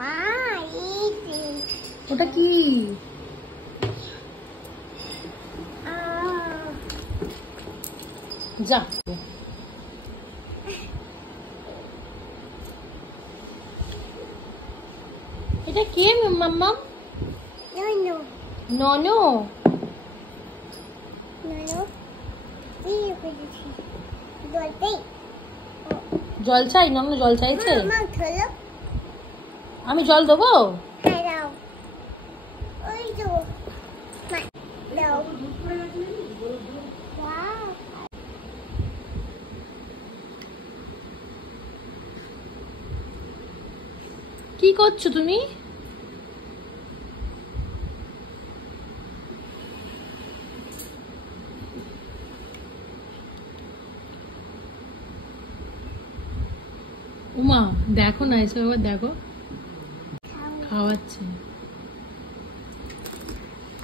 মা ওটা কি? যা এটা কে মাম্মা? ননু ননু। ননু এই করেছি বলতে জল চাই? ননু জল চাইছে? মা খেলো আমি জল দেবো? হ্যাঁ দাও ওই তো মা দাও ওয়াও কি করছো তুমি? উমা দেখো না, এসে বাবা দেখো খাওয়াচ্ছে।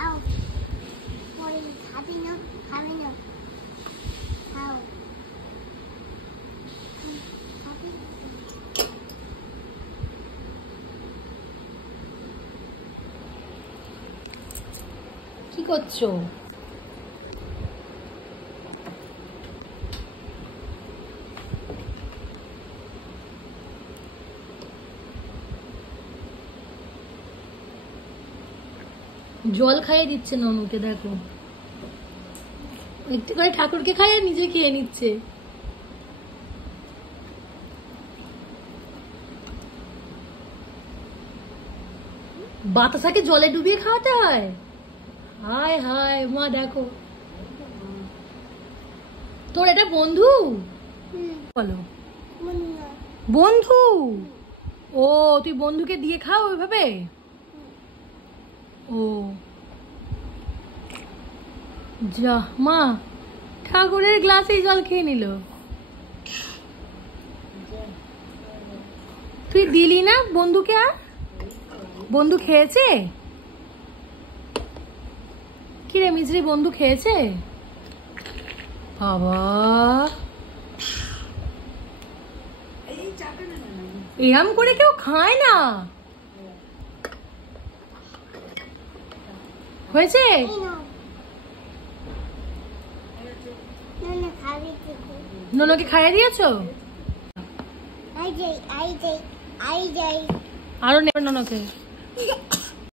আও ওই খাবি না খাও কি করছো? জল খাইয়ে দিচ্ছে ননুকে, দেখো একটু করে ঠাকুরকে খাইয়ে নিজে খেয়ে নিচ্ছে। বাতাসাকে জলে ডুবিয়ে খাওয়াতে হয়? হায় হায় মা দেখো। তোর এটা বন্ধু? বলো বন্ধু। ও তুই বন্ধুকে দিয়ে খাও ওইভাবে? ও যা মা, ঠাকুরের গ্লাসে জল খেয়ে নিল। তুই দিলি না বন্ধুকে? আর বন্ধু খেয়েছে? কি রে মিজরি, বন্ধু খেয়েছে? বাবা এরম করে কেউ খায় না। হয়েছে? ননকে খাইয়ে দিয়েছো? আই যাই আরো নেবে ননকে।